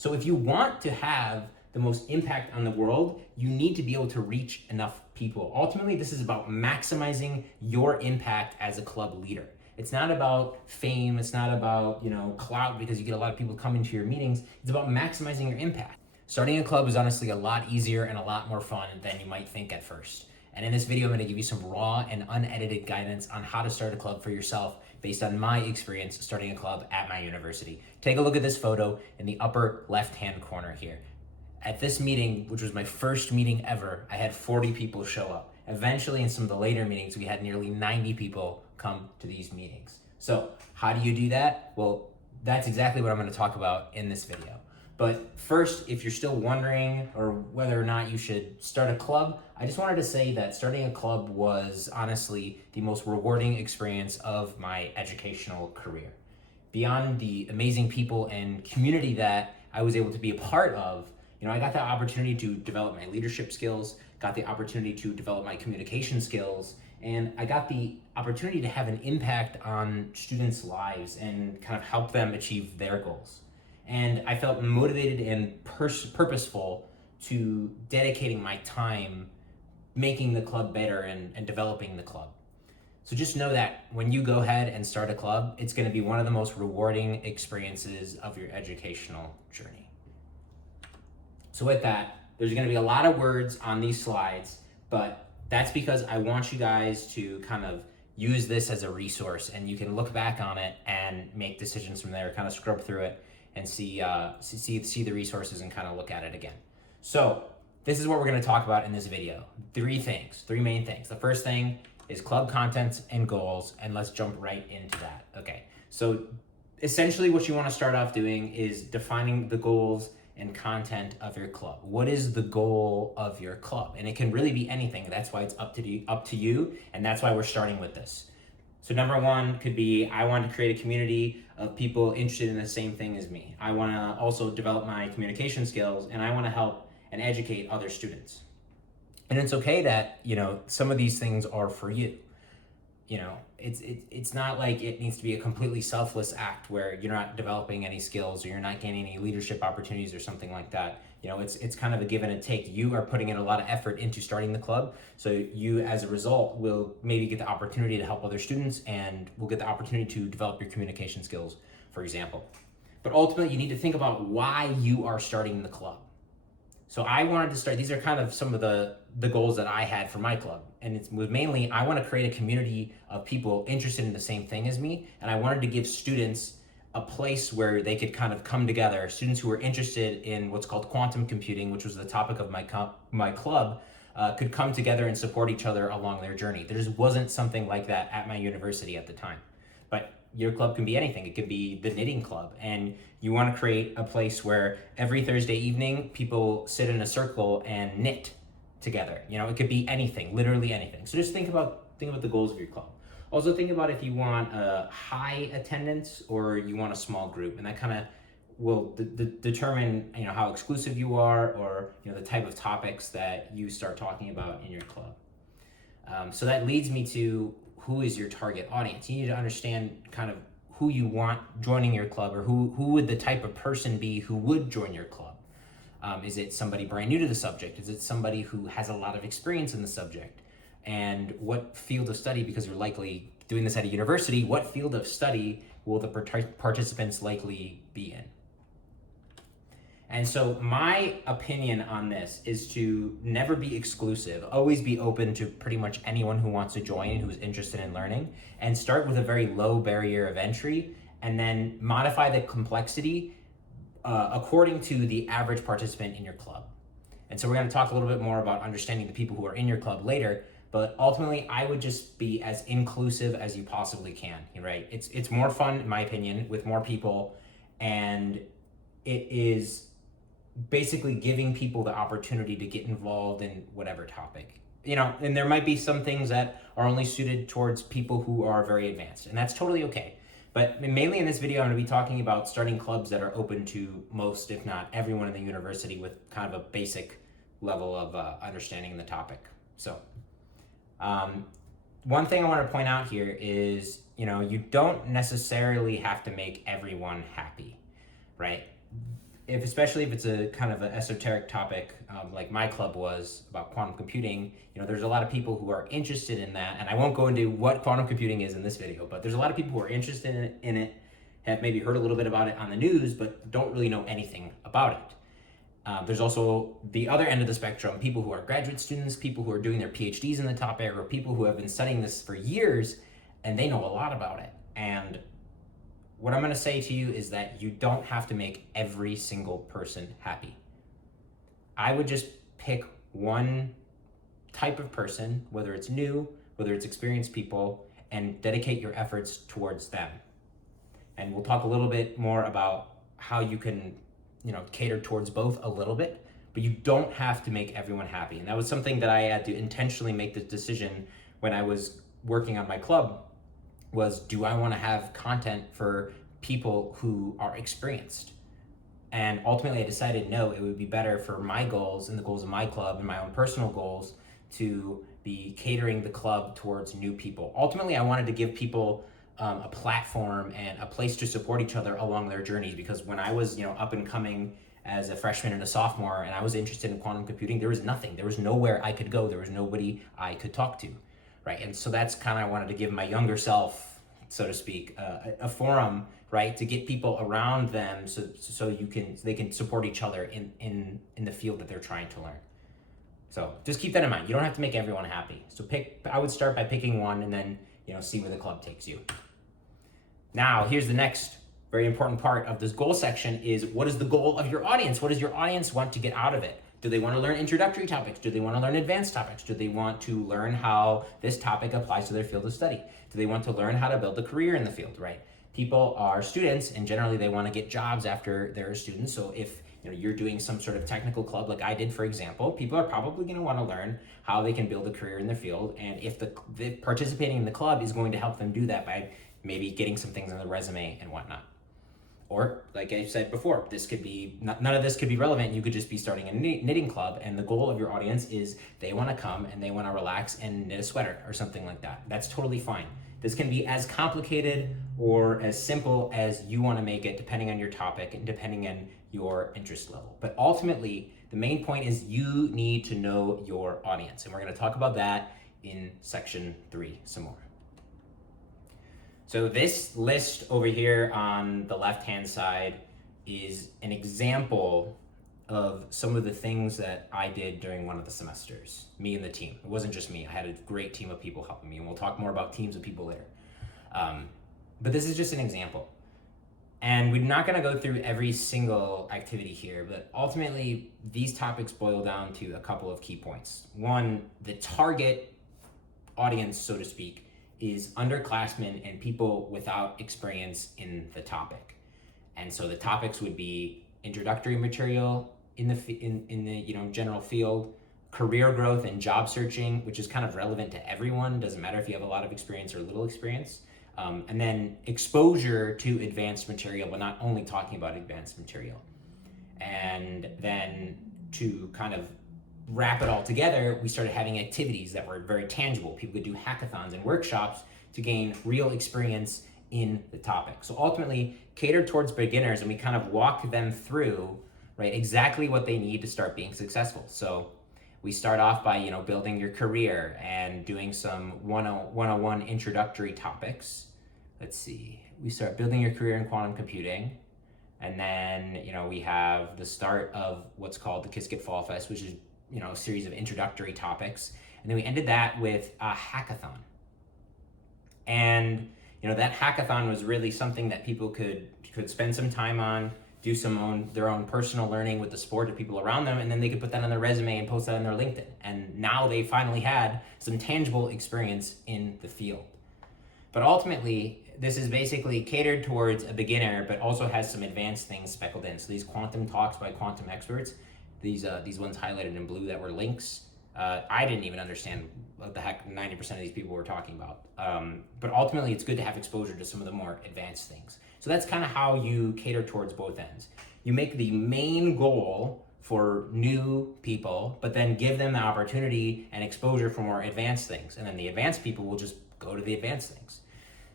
So if you want to have the most impact on the world, you need to be able to reach enough people. Ultimately, this is about maximizing your impact as a club leader. It's not about fame, it's not about, clout because you get a lot of people coming to your meetings. It's about maximizing your impact. Starting a club is honestly a lot easier and a lot more fun than you might think at first. And in this video, I'm gonna give you some raw and unedited guidance on how to start a club for yourself based on my experience starting a club at my university. Take a look at this photo in the upper left-hand corner here. At this meeting, which was my first meeting ever, I had 40 people show up. Eventually, in some of the later meetings, we had nearly 90 people come to these meetings. So how do you do that? Well, that's exactly what I'm gonna talk about in this video. But first, if you're still wondering or whether or not you should start a club, I just wanted to say that starting a club was honestly the most rewarding experience of my educational career. Beyond the amazing people and community that I was able to be a part of, I got the opportunity to develop my leadership skills, got the opportunity to develop my communication skills, and I got the opportunity to have an impact on students' lives and kind of help them achieve their goals. And I felt motivated and purposeful to dedicating my time making the club better and developing the club. So just know that when you go ahead and start a club, it's going to be one of the most rewarding experiences of your educational journey. So with that, there's going to be a lot of words on these slides, but that's because I want you guys to kind of use this as a resource, and you can look back on it and make decisions from there, kind of scrub through it and see the resources and kind of look at it again. So this is what we're going to talk about in this video. Three main things. The first thing is club contents and goals, and let's jump right into that. Okay, so essentially what you want to start off doing is defining the goals and content of your club. What is the goal of your club? And it can really be anything. That's why it's up to you, and that's why we're starting with this. So number one could be, I want to create a community of people interested in the same thing as me. I want to also develop my communication skills, and I want to help and educate other students. And it's okay that, some of these things are for you. It's not like it needs to be a completely selfless act where you're not developing any skills or you're not gaining any leadership opportunities or something like that. It's kind of a give and a take. You are putting in a lot of effort into starting the club, so you as a result will maybe get the opportunity to help other students and will get the opportunity to develop your communication skills, for example. But ultimately, you need to think about why you are starting the club. So I wanted to start, these are kind of some of the goals that I had for my club. And it was mainly, I want to create a community of people interested in the same thing as me. And I wanted to give students a place where they could kind of come together. Students who were interested in what's called quantum computing, which was the topic of my club, could come together and support each other along their journey. There just wasn't something like that at my university at the time. But your club can be anything. It could be the knitting club, and you want to create a place where every Thursday evening people sit in a circle and knit together. It could be anything, literally anything. So just think about the goals of your club. Also think about if you want a high attendance or you want a small group, and that kind of will determine how exclusive you are, or the type of topics that you start talking about in your club. So that leads me to, who is your target audience? You need to understand kind of who you want joining your club, or who would the type of person be who would join your club. Is it somebody brand new to the subject? Is it somebody who has a lot of experience in the subject? And what field of study, because you're likely doing this at a university, what field of study will the participants likely be in? And so my opinion on this is to never be exclusive, always be open to pretty much anyone who wants to join and who's interested in learning, and start with a very low barrier of entry, and then modify the complexity according to the average participant in your club. And so we're going to talk a little bit more about understanding the people who are in your club later, but ultimately I would just be as inclusive as you possibly can, right? It's more fun, in my opinion, with more people, and it is basically giving people the opportunity to get involved in whatever topic. And there might be some things that are only suited towards people who are very advanced, and that's totally okay. But mainly in this video, I'm going to be talking about starting clubs that are open to most, if not everyone in the university, with kind of a basic level of understanding the topic. So one thing I want to point out here is, you don't necessarily have to make everyone happy, right? especially if it's a kind of an esoteric topic, like my club was about quantum computing, there's a lot of people who are interested in that, and I won't go into what quantum computing is in this video, but there's a lot of people who are interested in it, have maybe heard a little bit about it on the news, but don't really know anything about it. There's also the other end of the spectrum, people who are graduate students, people who are doing their PhDs in the topic, or people who have been studying this for years, and they know a lot about it. And what I'm going to say to you is that you don't have to make every single person happy. I would just pick one type of person, whether it's new, whether it's experienced people, and dedicate your efforts towards them. And we'll talk a little bit more about how you can, cater towards both a little bit, but you don't have to make everyone happy. And that was something that I had to intentionally make the decision when I was working on my club, was, do I want to have content for people who are experienced? And ultimately I decided no, it would be better for my goals and the goals of my club and my own personal goals to be catering the club towards new people. Ultimately, I wanted to give people a platform and a place to support each other along their journeys, because when I was up and coming as a freshman and a sophomore and I was interested in quantum computing, there was nothing. There was nowhere I could go. There was nobody I could talk to, right? And so that's kind of, I wanted to give my younger self, so to speak, a forum, right, to get people around them so they can support each other in the field that they're trying to learn. So just keep that in mind. You don't have to make everyone happy. So I would start by picking one and then see where the club takes you. Now, here's the next very important part of this goal section is, what is the goal of your audience? What does your audience want to get out of it? Do they want to learn introductory topics? Do they want to learn advanced topics? Do they want to learn how this topic applies to their field of study? Do they want to learn how to build a career in the field, right? People are students, and generally they want to get jobs after they're students. So if you're doing some sort of technical club like I did, for example, people are probably going to want to learn how they can build a career in their field. And if the participating in the club is going to help them do that by maybe getting some things on the resume and whatnot. Or, like I said before, this could be, none of this could be relevant. You could just be starting a knitting club, and the goal of your audience is they want to come and they want to relax and knit a sweater or something like that. That's totally fine. This can be as complicated or as simple as you want to make it, depending on your topic and depending on your interest level. But ultimately, the main point is you need to know your audience. And we're going to talk about that in section 3 some more. So this list over here on the left-hand side is an example of some of the things that I did during one of the semesters, me and the team. It wasn't just me. I had a great team of people helping me, and we'll talk more about teams of people later. But this is just an example. And we're not gonna go through every single activity here, but ultimately these topics boil down to a couple of key points. One, the target audience, so to speak, is underclassmen and people without experience in the topic. And so the topics would be introductory material in the general field, career growth and job searching, which is kind of relevant to everyone, doesn't matter if you have a lot of experience or little experience. And then exposure to advanced material, but not only talking about advanced material. And then to kind of wrap it all together, we started having activities that were very tangible. People could do hackathons and workshops to gain real experience in the topic. So ultimately, catered towards beginners, and we kind of walk them through, right, exactly what they need to start being successful. So we start off by, building your career and doing some 101 introductory topics. Let's see, we start building your career in quantum computing. And then, we have the start of what's called the Kiskit Fall Fest, which is, a series of introductory topics. And then we ended that with a hackathon. And, that hackathon was really something that people could spend some time on, do their own personal learning with the support of people around them, and then they could put that on their resume and post that on their LinkedIn. And now they finally had some tangible experience in the field. But ultimately, this is basically catered towards a beginner, but also has some advanced things speckled in. So these quantum talks by quantum experts, these ones highlighted in blue that were links, I didn't even understand what the heck 90% of these people were talking about. But ultimately, it's good to have exposure to some of the more advanced things. So that's kind of how you cater towards both ends. You make the main goal for new people, but then give them the opportunity and exposure for more advanced things. And then the advanced people will just go to the advanced things.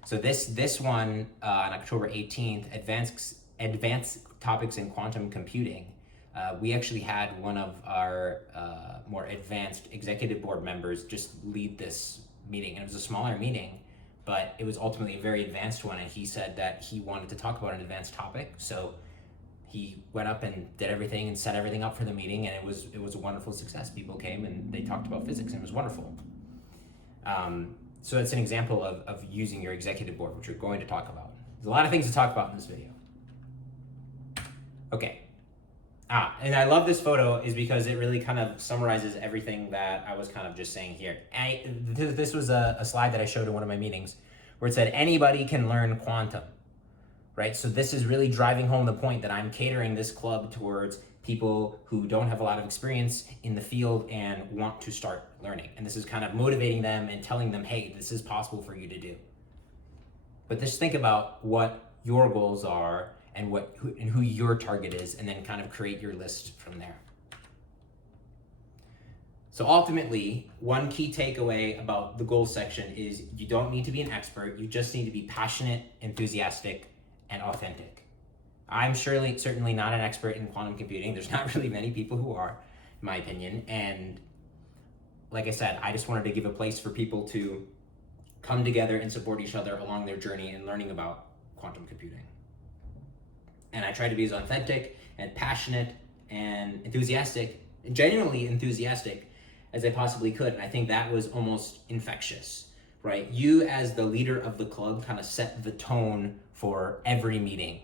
So this one on October 18th, advanced topics in quantum computing, we actually had one of our more advanced executive board members just lead this meeting. And it was a smaller meeting, but it was ultimately a very advanced one. And he said that he wanted to talk about an advanced topic. So he went up and did everything and set everything up for the meeting, and it was a wonderful success. People came and they talked about physics, and it was wonderful. So that's an example of using your executive board, which we're going to talk about. There's a lot of things to talk about in this video. Okay. And I love this photo is because it really kind of summarizes everything that I was kind of just saying here. This was a slide that I showed in one of my meetings where it said anybody can learn quantum, right? So this is really driving home the point that I'm catering this club towards people who don't have a lot of experience in the field and want to start learning. And this is kind of motivating them and telling them, hey, this is possible for you to do. But just think about what your goals are and who your target is, and then kind of create your list from there. So ultimately, one key takeaway about the goals section is you don't need to be an expert. You just need to be passionate, enthusiastic, and authentic. I'm certainly not an expert in quantum computing. There's not really many people who are, in my opinion. And like I said, I just wanted to give a place for people to come together and support each other along their journey in learning about quantum computing. And I try to be as authentic and passionate and enthusiastic, genuinely enthusiastic as I possibly could. And I think that was almost infectious, right? You as the leader of the club kind of set the tone for every meeting.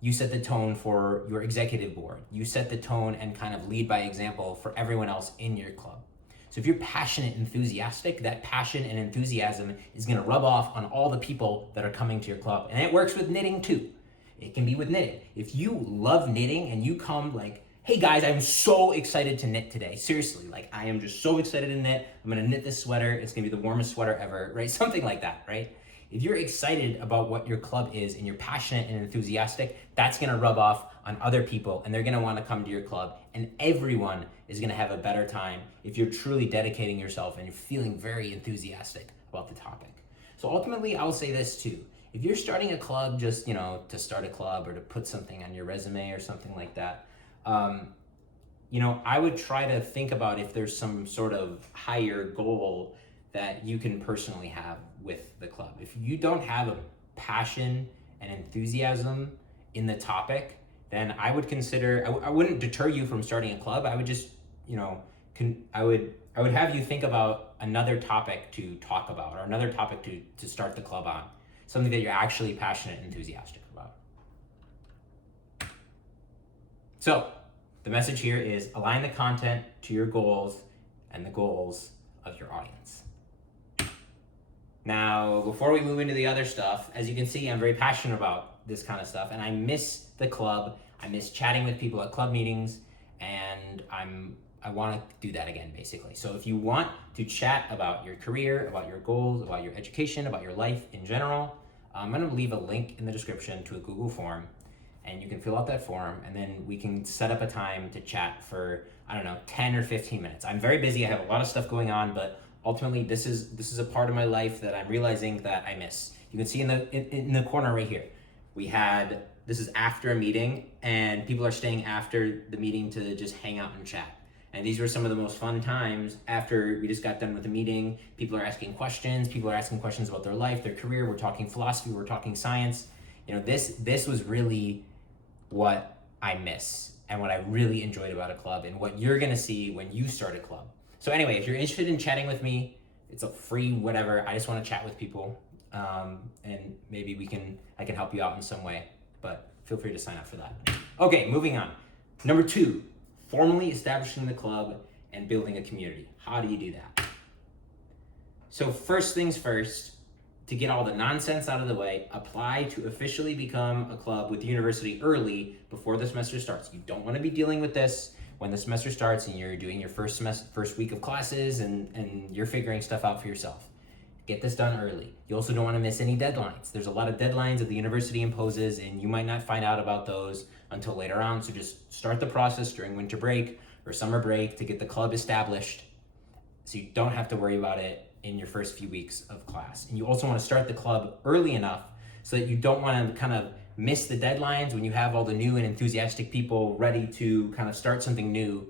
You set the tone for your executive board. You set the tone and kind of lead by example for everyone else in your club. So if you're passionate, enthusiastic, that passion and enthusiasm is gonna rub off on all the people that are coming to your club. And it works with knitting too. It can be with knitting. If you love knitting and you come like, hey guys, I'm so excited to knit today. Seriously, like I am just so excited to knit. I'm gonna knit this sweater. It's gonna be the warmest sweater ever, right? Something like that, right? If you're excited about what your club is and you're passionate and enthusiastic, that's gonna rub off on other people and they're gonna wanna come to your club, and everyone is gonna have a better time if you're truly dedicating yourself and you're feeling very enthusiastic about the topic. So ultimately, I will say this too. If you're starting a club just, to start a club or to put something on your resume or something like that, I would try to think about if there's some sort of higher goal that you can personally have with the club. If you don't have a passion and enthusiasm in the topic, then I would consider, I wouldn't deter you from starting a club. I would just, I would have you think about another topic to talk about or another topic to start the club on. Something that you're actually passionate and enthusiastic about. So the message here is align the content to your goals and the goals of your audience. Now, before we move into the other stuff, as you can see, I'm very passionate about this kind of stuff, and I miss the club. I miss chatting with people at club meetings, and I want to do that again, basically. So if you want to chat about your career, about your goals, about your education, about your life in general, I'm going to leave a link in the description to a Google form, and you can fill out that form, and then we can set up a time to chat for, 10 or 15 minutes. I'm very busy. I have a lot of stuff going on, but ultimately this is a part of my life that I'm realizing that I miss. You can see in the corner right here, this is after a meeting, and people are staying after the meeting to just hang out and chat. And these were some of the most fun times after we just got done with the meeting. People are asking questions. People are asking questions about their life, their career. We're talking philosophy. We're talking science. This was really what I miss and what I really enjoyed about a club and what you're going to see when you start a club. So anyway, if you're interested in chatting with me, it's a free whatever. I just want to chat with people, and maybe I can help you out in some way, but feel free to sign up for that. Okay, moving on. Number 2, formally establishing the club and building a community. How do you do that? So first things first, to get all the nonsense out of the way, apply to officially become a club with the university early before the semester starts. You don't want to be dealing with this when the semester starts and you're doing your first week of classes and you're figuring stuff out for yourself. Get this done early. You also don't want to miss any deadlines. There's a lot of deadlines that the university imposes, and you might not find out about those until later on. So just start the process during winter break or summer break to get the club established so you don't have to worry about it in your first few weeks of class. And you also want to start the club early enough so that you don't want to kind of miss the deadlines, when you have all the new and enthusiastic people ready to kind of start something new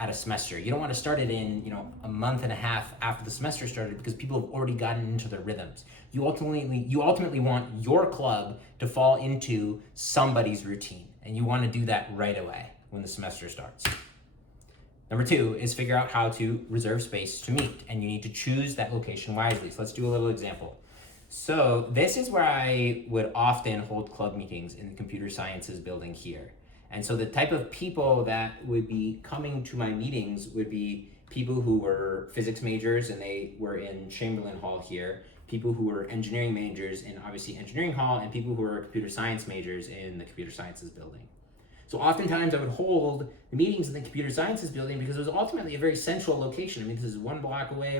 at a semester. You don't want to start it in, a month and a half after the semester started, because people have already gotten into their rhythms. You ultimately want your club to fall into somebody's routine, and you want to do that right away when the semester starts. Number 2 is figure out how to reserve space to meet, and you need to choose that location wisely. So let's do a little example. So this is where I would often hold club meetings, in the computer sciences building here. And so the type of people that would be coming to my meetings would be people who were physics majors and they were in Chamberlain Hall here, people who were engineering majors in obviously engineering hall, and people who were computer science majors in the computer sciences building. So oftentimes I would hold the meetings in the computer sciences building because it was ultimately a very central location. I mean, this is one block away,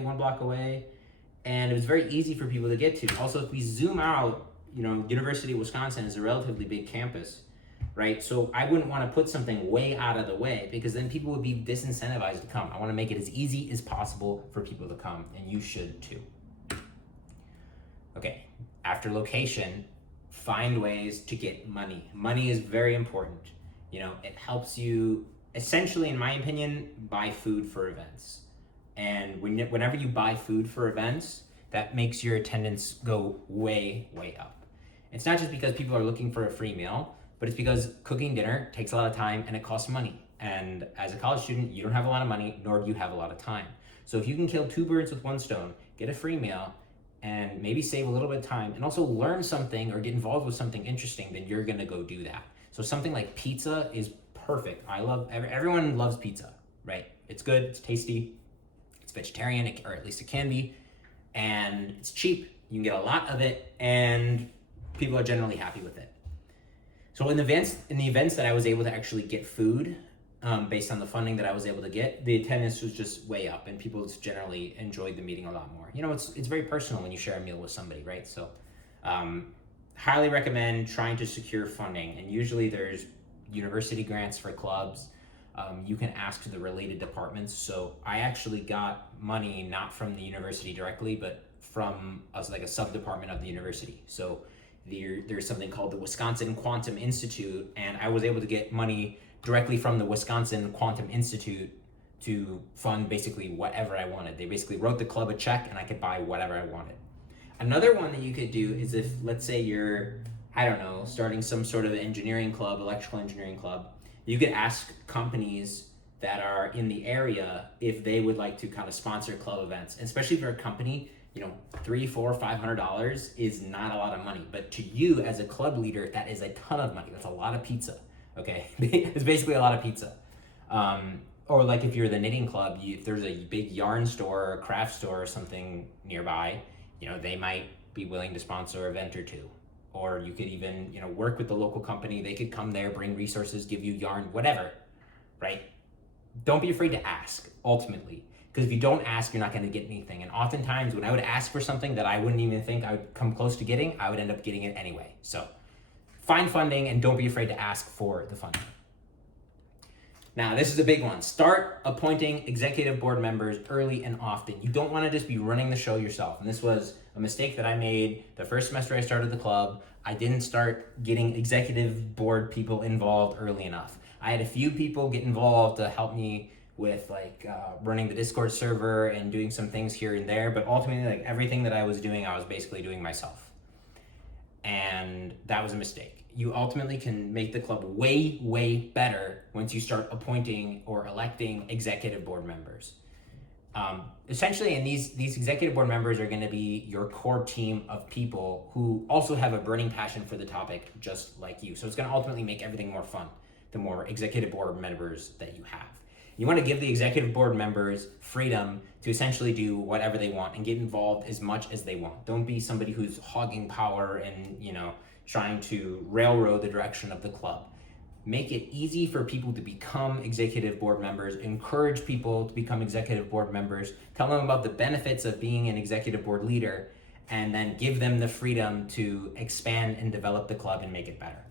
and it was very easy for people to get to. Also, if we zoom out, University of Wisconsin is a relatively big campus, right? So I wouldn't want to put something way out of the way, because then people would be disincentivized to come. I want to make it as easy as possible for people to come, and you should too. Okay, after location, find ways to get money. Money is very important. It helps you, essentially, in my opinion, buy food for events. And whenever you buy food for events, that makes your attendance go way, way up. It's not just because people are looking for a free meal, but it's because cooking dinner takes a lot of time and it costs money. And as a college student, you don't have a lot of money, nor do you have a lot of time. So if you can kill 2 birds with 1 stone, get a free meal, and maybe save a little bit of time, and also learn something or get involved with something interesting, then you're gonna go do that. So something like pizza is perfect. Everyone loves pizza, right? It's good, it's tasty, it's vegetarian, or at least it can be, and it's cheap. You can get a lot of it, and people are generally happy with it. So in the events that I was able to actually get food, based on the funding that I was able to get, the attendance was just way up, and people just generally enjoyed the meeting a lot more. It's very personal when you share a meal with somebody, right? So highly recommend trying to secure funding, and usually there's university grants for clubs. You can ask the related departments. So I actually got money not from the university directly, but from like a sub-department of the university. So there's something called the Wisconsin Quantum Institute, and I was able to get money directly from the Wisconsin Quantum Institute to fund basically whatever I wanted. They basically wrote the club a check, and I could buy whatever I wanted. Another one that you could do is if, let's say you're, starting some sort of engineering club, electrical engineering club, you could ask companies that are in the area if they would like to kind of sponsor club events, especially if you're a company. $300, $400, $500 is not a lot of money, but to you as a club leader, that is a ton of money. That's a lot of pizza. Okay, it's basically a lot of pizza. Or like if you're the knitting club, if there's a big yarn store or craft store or something nearby, they might be willing to sponsor an event or two. Or you could even, work with the local company. They could come there, bring resources, give you yarn, whatever, right? Don't be afraid to ask, ultimately. Because if you don't ask, you're not going to get anything. And oftentimes when I would ask for something that I wouldn't even think I would come close to getting, I would end up getting it anyway. So find funding and don't be afraid to ask for the funding. Now, this is a big one. Start appointing executive board members early and often. You don't want to just be running the show yourself. And this was a mistake that I made the first semester I started the club. I didn't start getting executive board people involved early enough. I had a few people get involved to help me with running the Discord server and doing some things here and there, but ultimately everything that I was doing, I was basically doing myself. And that was a mistake. You ultimately can make the club way, way better once you start appointing or electing executive board members. Essentially, and these executive board members are going to be your core team of people who also have a burning passion for the topic just like you. So it's going to ultimately make everything more fun, the more executive board members that you have. You want to give the executive board members freedom to essentially do whatever they want and get involved as much as they want. Don't be somebody who's hogging power and, trying to railroad the direction of the club. Make it easy for people to become executive board members. Encourage people to become executive board members. Tell them about the benefits of being an executive board leader, and then give them the freedom to expand and develop the club and make it better.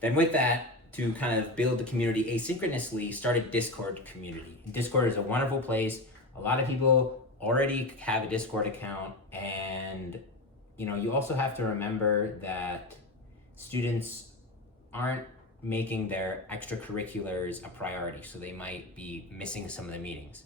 Then with that, to kind of build the community asynchronously, start a Discord community. Discord is a wonderful place. A lot of people already have a Discord account, and you also have to remember that students aren't making their extracurriculars a priority, so they might be missing some of the meetings.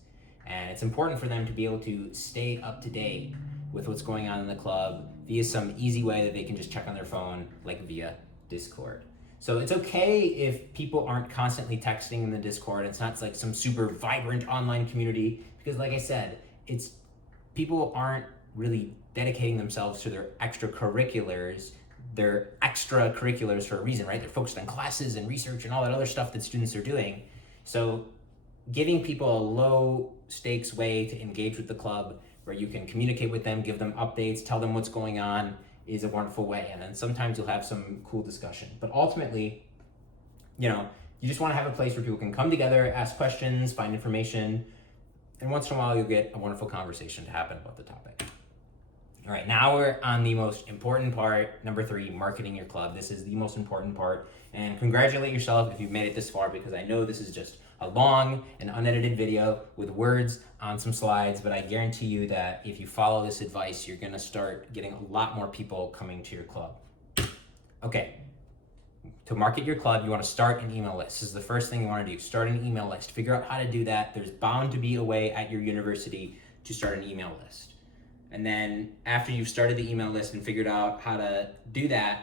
And it's important for them to be able to stay up to date with what's going on in the club via some easy way that they can just check on their phone, like via Discord. So it's okay if people aren't constantly texting in the Discord. It's not like some super vibrant online community, because like I said, it's people aren't really dedicating themselves to their extracurriculars. They're extracurriculars for a reason, right? They're focused on classes and research and all that other stuff that students are doing. So giving people a low stakes way to engage with the club, where you can communicate with them, give them updates, tell them what's going on, is a wonderful way. And then sometimes you'll have some cool discussion. But ultimately, you just want to have a place where people can come together, ask questions, find information, and once in a while you'll get a wonderful conversation to happen about the topic. All right, now we're on the most important part, number 3, marketing your club. This is the most important part, and congratulate yourself if you've made it this far, because I know this is just a long and unedited video with words on some slides, but I guarantee you that if you follow this advice, you're gonna start getting a lot more people coming to your club. Okay, to market your club, you wanna start an email list. This is the first thing you wanna do, start an email list. Figure out how to do that. There's bound to be a way at your university to start an email list. And then after you've started the email list and figured out how to do that,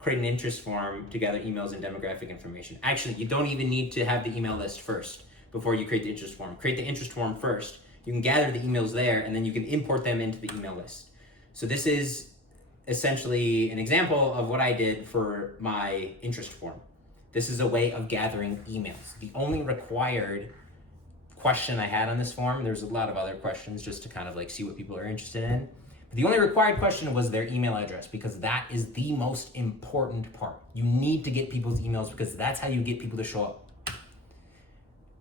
create an interest form to gather emails and demographic information. Actually, you don't even need to have the email list first before you create the interest form. Create the interest form first. You can gather the emails there, and then you can import them into the email list. So this is essentially an example of what I did for my interest form. This is a way of gathering emails. The only required question I had on this form, there's a lot of other questions just to kind of like see what people are interested in. But the only required question was their email address, because that is the most important part. You need to get people's emails because that's how you get people to show up.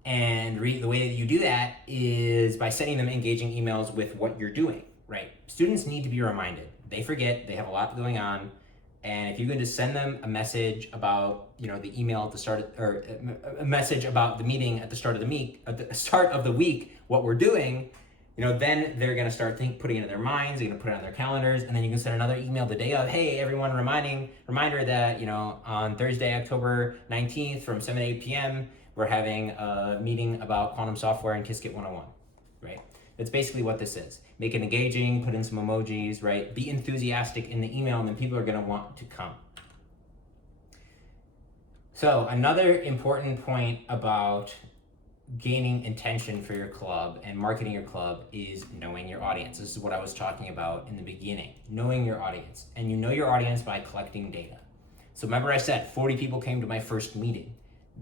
And the way that you do that is by sending them engaging emails with what you're doing, right? Students need to be reminded. They forget, they have a lot going on. And if you can just send them a message about, the email at the start, or a message about the meeting at the start of the week, what we're doing, then they're gonna start putting it in their minds. They're gonna put it on their calendars, and then you can send another email the day of. Hey, everyone! Reminder that on Thursday, October 19th, from 7 to 8 p.m., we're having a meeting about quantum software and Qiskit 101. Right? That's basically what this is. Make it engaging. Put in some emojis. Right? Be enthusiastic in the email, and then people are gonna want to come. So another important point about gaining attention for your club and marketing your club is knowing your audience. This is what I was talking about in the beginning, knowing your audience. And you know your audience by collecting data. So remember I said 40 people came to my first meeting.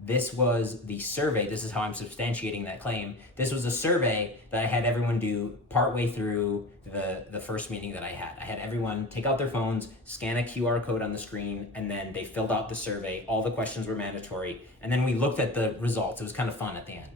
This was the survey. This is how I'm substantiating that claim. This was a survey that I had everyone do partway through the first meeting that I had. I had everyone take out their phones, scan a QR code on the screen, and then they filled out the survey. All the questions were mandatory. And then we looked at the results. It was kind of fun at the end.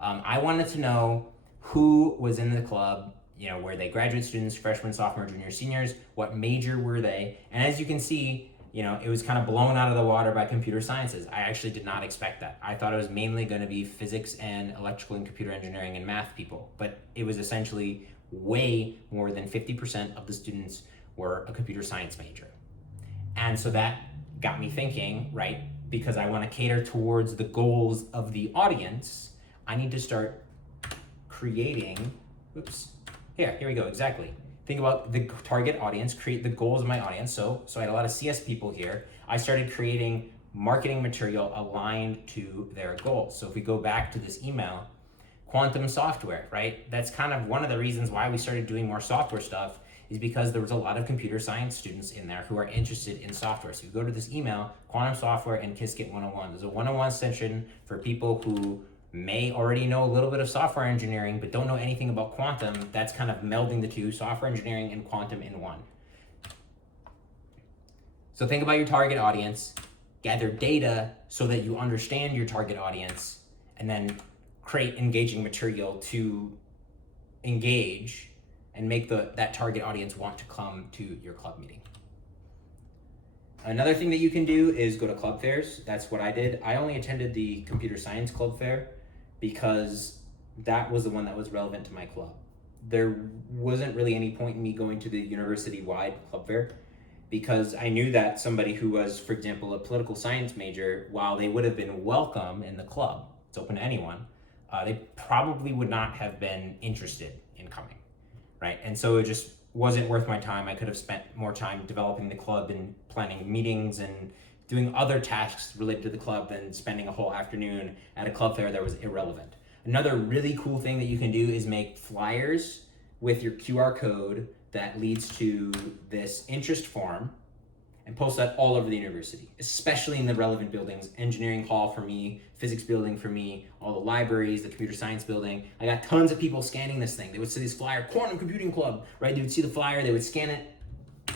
I wanted to know who was in the club, were they graduate students, freshmen, sophomore, junior, seniors, what major were they? And as you can see, it was kind of blown out of the water by computer sciences. I actually did not expect that. I thought it was mainly going to be physics and electrical and computer engineering and math people, but it was essentially way more than 50% of the students were a computer science major. And so that got me thinking, right? Because I want to cater towards the goals of the audience, I need to start creating, here we go, exactly. Think about the target audience, create the goals of my audience. So I had a lot of CS people here. I started creating marketing material aligned to their goals. So if we go back to this email, quantum software, right? That's kind of one of the reasons why we started doing more software stuff, is because there was a lot of computer science students in there who are interested in software. So you go to this email, quantum software and Qiskit 101. There's a 101 session for people who may already know a little bit of software engineering, but don't know anything about quantum. That's kind of melding the two, software engineering and quantum in one. So think about your target audience, gather data so that you understand your target audience, and then create engaging material to engage and make that target audience want to come to your club meeting. Another thing that you can do is go to club fairs. That's what I did. I only attended the computer science club fair because that was the one that was relevant to my club. there wasn't really any point in me going to the university-wide club fair, because I knew that somebody who was, for example, a political science major, while they would have been welcome in the club, it's open to anyone, they probably would not have been interested in coming, right? And so it just wasn't worth my time. I could have spent more time developing the club and planning meetings and doing other tasks related to the club than spending a whole afternoon at a club fair that was irrelevant. Another really cool thing that you can do is make flyers with your QR code that leads to this interest form and post that all over the university, especially in the relevant buildings. Engineering hall for me, physics building for me, all the libraries, the computer science building. I got tons of people scanning this thing. They would see this flyer, Quantum Computing Club, right? They would see the flyer, they would scan it,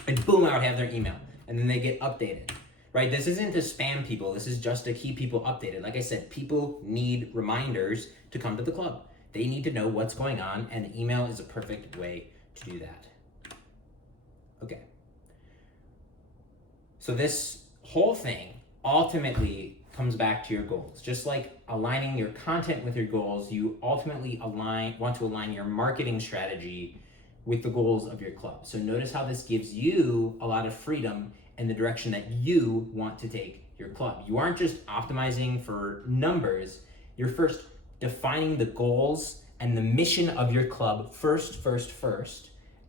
and boom, I would have their email. And then they get updated, right? This isn't to spam people. This is just to keep people updated. Like I said, people need reminders to come to the club. They need to know what's going on, and email is a perfect way to do that. Okay. So this whole thing ultimately comes back to your goals. Just like aligning your content with your goals, you ultimately want to align your marketing strategy with the goals of your club. So notice how this gives you a lot of freedom in the direction that you want to take your club. You aren't just optimizing for numbers, you're first defining the goals and the mission of your club first,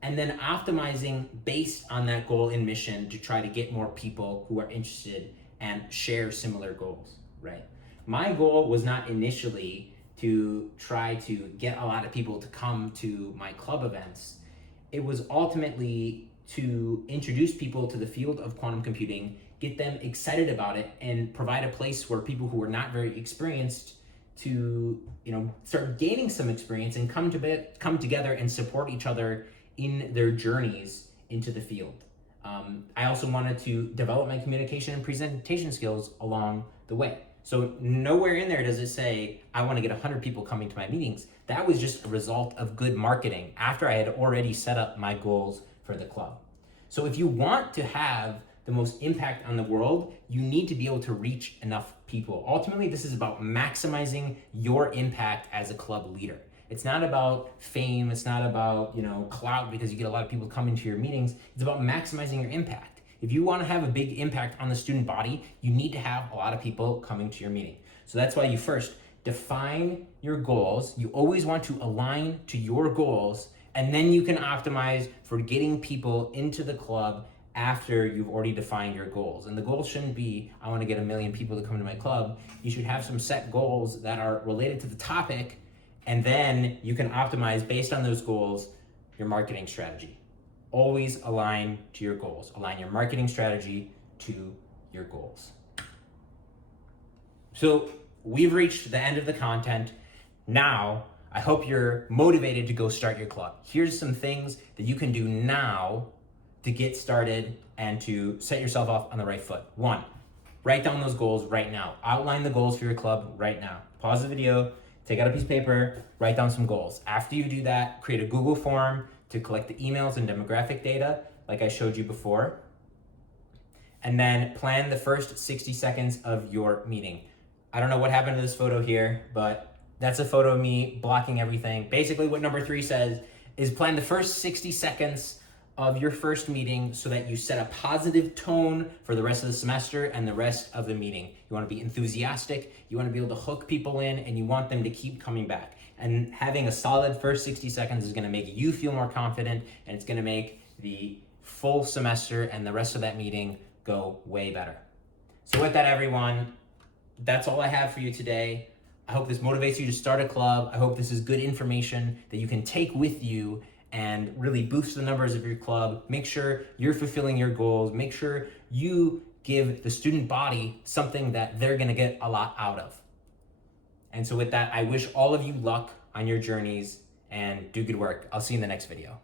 and then optimizing based on that goal and mission to try to get more people who are interested and share similar goals, right? My goal was not initially to try to get a lot of people to come to my club events. It was ultimately to introduce people to the field of quantum computing, get them excited about it, and provide a place where people who are not very experienced to, start gaining some experience and come together and support each other in their journeys into the field. I also wanted to develop my communication and presentation skills along the way. So nowhere in there does it say, I want to get 100 people coming to my meetings. That was just a result of good marketing after I had already set up my goals for the club. So if you want to have the most impact on the world, you need to be able to reach enough people. Ultimately, this is about maximizing your impact as a club leader. It's not about fame. It's not about, clout because you get a lot of people coming to your meetings. It's about maximizing your impact. If you want to have a big impact on the student body, you need to have a lot of people coming to your meeting. So that's why you first define your goals. You always want to align to your goals, and then you can optimize for getting people into the club after you've already defined your goals. And the goal shouldn't be, I want to get 1 million people to come to my club. You should have some set goals that are related to the topic, and then you can optimize based on those goals your marketing strategy. Always align to your goals. Align your marketing strategy to your goals. So we've reached the end of the content. Now, I hope you're motivated to go start your club. Here's some things that you can do now to get started and to set yourself off on the right foot. 1, write down those goals right now. Outline the goals for your club right now. Pause the video, take out a piece of paper, write down some goals. After you do that, create a Google form to collect the emails and demographic data like I showed you before. And then plan the first 60 seconds of your meeting. I don't know what happened to this photo here, but that's a photo of me blocking everything. Basically what number 3 says is plan the first 60 seconds of your first meeting so that you set a positive tone for the rest of the semester and the rest of the meeting. You want to be enthusiastic, you want to be able to hook people in, and you want them to keep coming back. And having a solid first 60 seconds is going to make you feel more confident, and it's going to make the full semester and the rest of that meeting go way better. So with that, everyone, that's all I have for you today. I hope this motivates you to start a club. I hope this is good information that you can take with you and really boost the numbers of your club. Make sure you're fulfilling your goals. Make sure you give the student body something that they're gonna get a lot out of. And so with that, I wish all of you luck on your journeys and do good work. I'll see you in the next video.